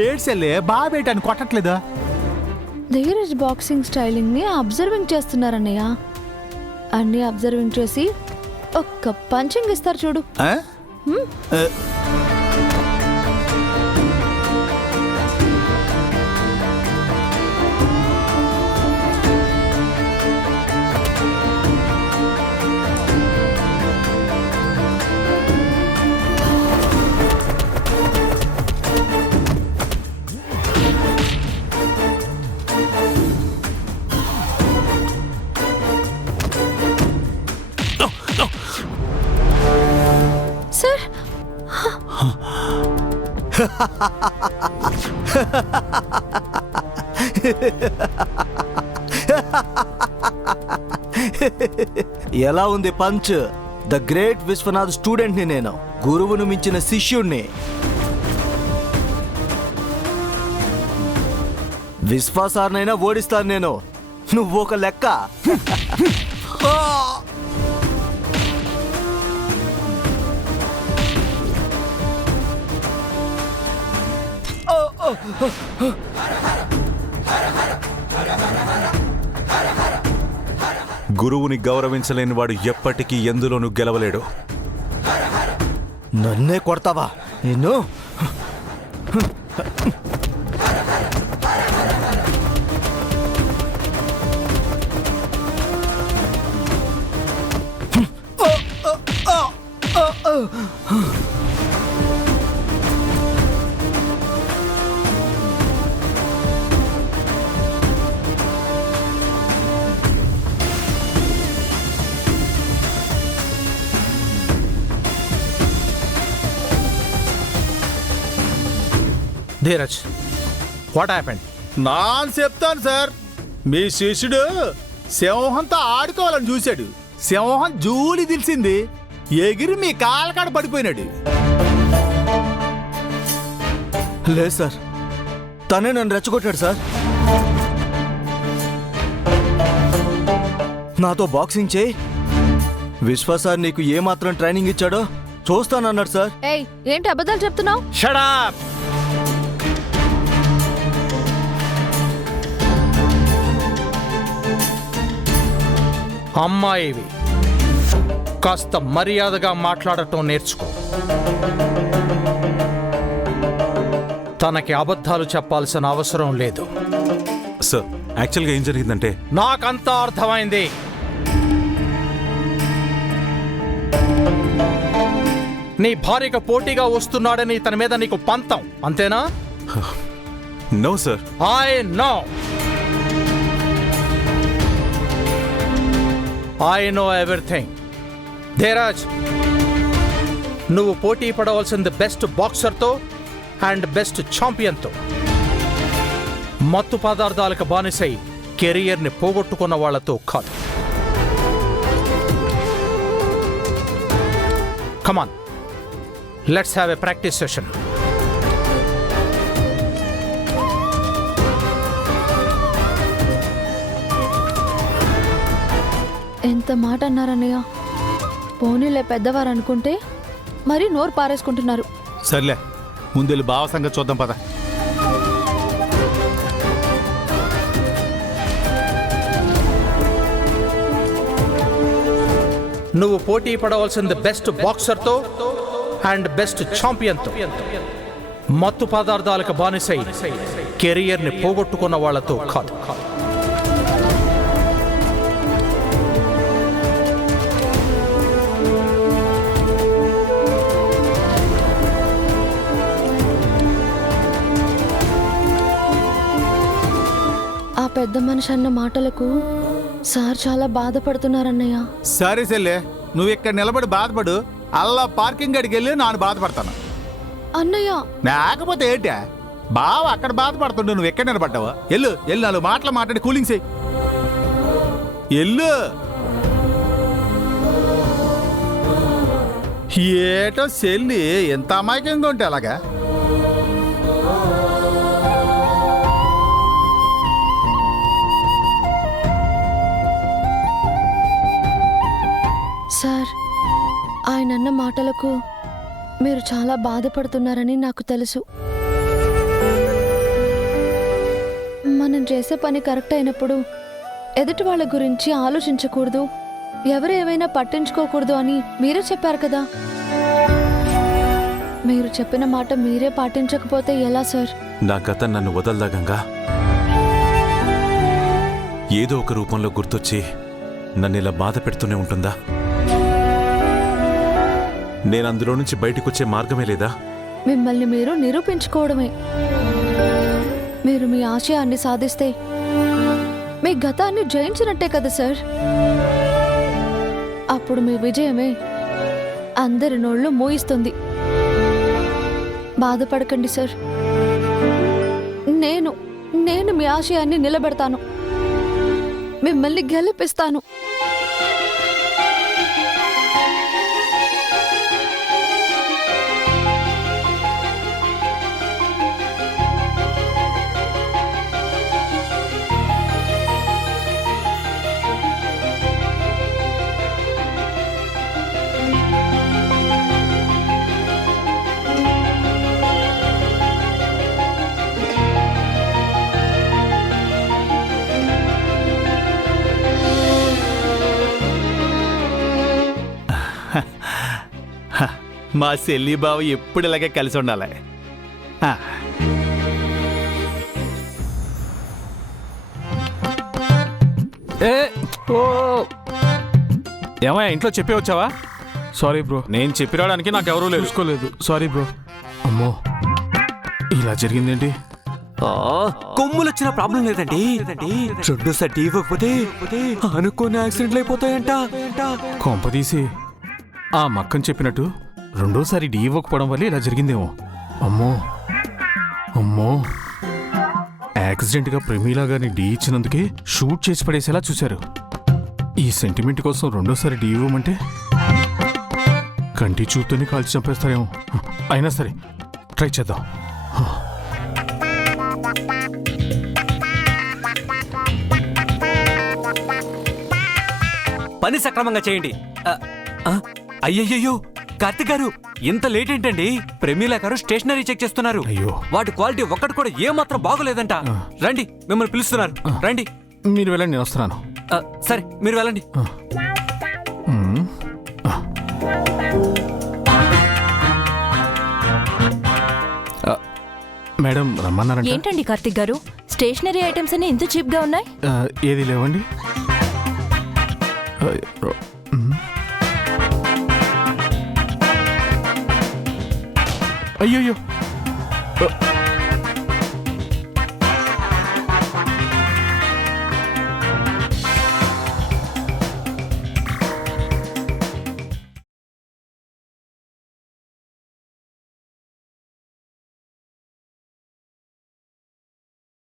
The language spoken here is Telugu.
ఏడ్సెల్లే బాబేటాన్ని కొట్టట్లేదా? ధీరజ్ బాక్సింగ్ స్టైలింగ్ ని అబ్జర్వింగ్ చేస్తున్నారన్నయ్య. అన్ని అబ్జర్వింగ్ చేసి ఒక్క పంచింగ్ ఇస్తారు చూడు. సార్, ఎలా ఉంది punch? The great Vishwanath student ని నేను, గురువును మించిన శిష్యుణ్ణి. విశ్వాసాన్నైనా ఓడిస్తాను నేను, నువ్వు ఒక లెక్క. గురువుని గౌరవించలేని వాడు ఎప్పటికీ ఎందులోనూ గెలవలేడు. నన్నే కొడతావా నిన్ను? Dheeraj, what happened? నాన్ చెప్తాను సార్. మీ శిష్యుడు సింహంతో ఆడుకోవాలని చూశాడు. సింహం జూలి తెలిసింది, ఎగిరి మీ కాలకాడ పడిపోయినాడు. లేదు సార్, తనే నన్ను రెచ్చగొట్టాడు సార్. నాతో బాక్సింగ్ చేయి, విశ్వాసాన్ని నీకు ఏమాత్రం ట్రైనింగ్ ఇచ్చాడో చూస్తానన్నాడు సార్. ఏయ్, ఏంటి అబద్ధాలు చెప్తున్నావు? Shut up! అమ్మాయివి, కాస్త మర్యాదగా మాట్లాడటం నేర్చుకో. తనకి అబద్ధాలు చెప్పాల్సిన అవసరం లేదు. సార్, యాక్చువల్గా ఏం జరిగిందంటే, నాకంతా అర్థమైంది. నీ భార్యకు పోటీగా వస్తున్నాడని తన మీద నీకు పంతం, అంతేనా? No sir. I know. I know everything. Dheeraj, నువ్వు పోటీ పడవలసింది బెస్ట్ బాక్సర్తో అండ్ బెస్ట్ ఛాంపియన్తో. మత్తు పదార్థాలకు బానిసై కెరియర్ని పోగొట్టుకున్న వాళ్లతో కాదు. Come on, let's have a practice session. ఎంత మాట అన్నారన్నయ్య. పోనీలే, పెద్దవారు అనుకుంటే మరీ నోరు పారేసుకుంటున్నారు. సర్లే, ముందెళ్ళి బావ సంగతి చూద్దాం పద. నువ్వు పోటీ పడవలసింది బెస్ట్ బాక్సర్తో అండ్ బెస్ట్ ఛాంపియన్తో. మత్తు పదార్థాలకు బానిసై కెరియర్ని పోగొట్టుకున్న వాళ్లతో కాదు. ఆ పెద్ద మనిషి అన్న మాటలకు సార్ చాలా బాధపడుతున్నారన్నయ్య. సరే సెల్లే, నువ్వు ఇక్కడ నిలబడి బాధపడు. అల్లా పార్కింగ్ గడికి వెళ్ళి నాను బాధపడతాను. అన్నయ్య, లేకపోతే ఏంటా బావ అక్కడ బాధపడుతుండే, నువ్వు ఎక్కడ నిలబడ్డావా? ఎల్లు ఎల్లు, నాలుగు మాటలు మాట్లాడి కూలింగ్ చేయి. ఎల్లు. ఏటో చెల్లి ఎంత అమాయకంగా ఉంటే అలాగా? సార్, ఆయనన్న మాటలకు మీరు చాలా బాధపడుతున్నారని నాకు తెలుసు. మనం చేసే పని కరెక్ట్ అయినప్పుడు ఎదుటి వాళ్ళ గురించి ఆలోచించకూడదు, ఎవరు ఏమైనా పట్టించుకోకూడదు అని మీరే చెప్పారు కదా. మీరు చెప్పిన మాట మీరే పాటించకపోతే ఎలా సార్? నా గతం నన్ను వదలదా గంగా. ఏదో ఒక రూపంలో గుర్తొచ్చి నన్ను ఇలా బాధ పెడుతూనే ఉంటుందా? నేను అందులో నుంచి బయటకొచ్చే మార్గమే లేదా? మిమ్మల్ని మీరు నిరూపించుకోవడమే. మీరు మీ ఆశయాన్ని సాధిస్తే మీ గతాన్ని జయించినట్టే కదా సార్. అప్పుడు మీ విజయమే అందరి నోళ్ళు మూయిస్తుంది. బాధపడకండి సార్. నేను మీ ఆశయాన్ని నిలబెడతాను, మిమ్మల్ని గెలిపిస్తాను. మా చెల్లి బావ ఎప్పుడు ఇలాగే కలిసి ఉండాలి. ఆ. ఏమయ్యా ఇంట్లో చెప్పే వచ్చావా? సారీ బ్రో, నేను చెప్పి రావడానికి నాకు ఎవరూ లేదు. చూసుకోలేదు. Sorry bro. అమ్మో, ఇలా జరిగిందేంటి? కొమ్ములు వచ్చిన ప్రాబ్లం లేదండి. రెండోసారి ఇవ్వకపోతే అనుకోని యాక్సిడెంట్లు అయిపోతాయంట. కొంపదీసి ఆ మక్కని చెప్పినట్టు రెండోసారి డీ ఇవ్వకపోవడం వల్ల ఇలా జరిగిందేమో. అమ్మో అమ్మో, యాక్సిడెంట్గా ప్రమీలా గారిని డీ ఇచ్చినందుకే షూట్ చేసి పడేసేలా చూశారు. ఈ సెంటిమెంట్ కోసం రెండోసారి డీ ఇవ్వమంటే కంటి చూపుతోనే కాల్చి చంపేస్తారేమో. అయినా సరే ట్రై చేద్దాం. పని సక్రమంగా చేయండి. అయ్యయ్యో కార్తిక్ గారు, ఇంత లేట్ ఏంటండి? ప్రమీలా గారు స్టేషనరీ చెక్ చేస్తున్నారు. అయ్యో, వాటి క్వాలిటీ ఒక్కటి కూడా ఏమాత్రం బాగోలేదంట. రండి, మిమ్మల్ని పిలుస్తున్నారు. రండి. మీరు వెళ్ళండి, నేను వస్తున్నాను. సరే, మీరు వెళ్ళండి. మేడం రమ్మన్నారంట. ఏంటండి కార్తిక్ గారు, స్టేషనరీ ఐటమ్స్ అన్ని ఇంత చీప్ గా ఉన్నాయి? ఏది లేవండి. అయ్యో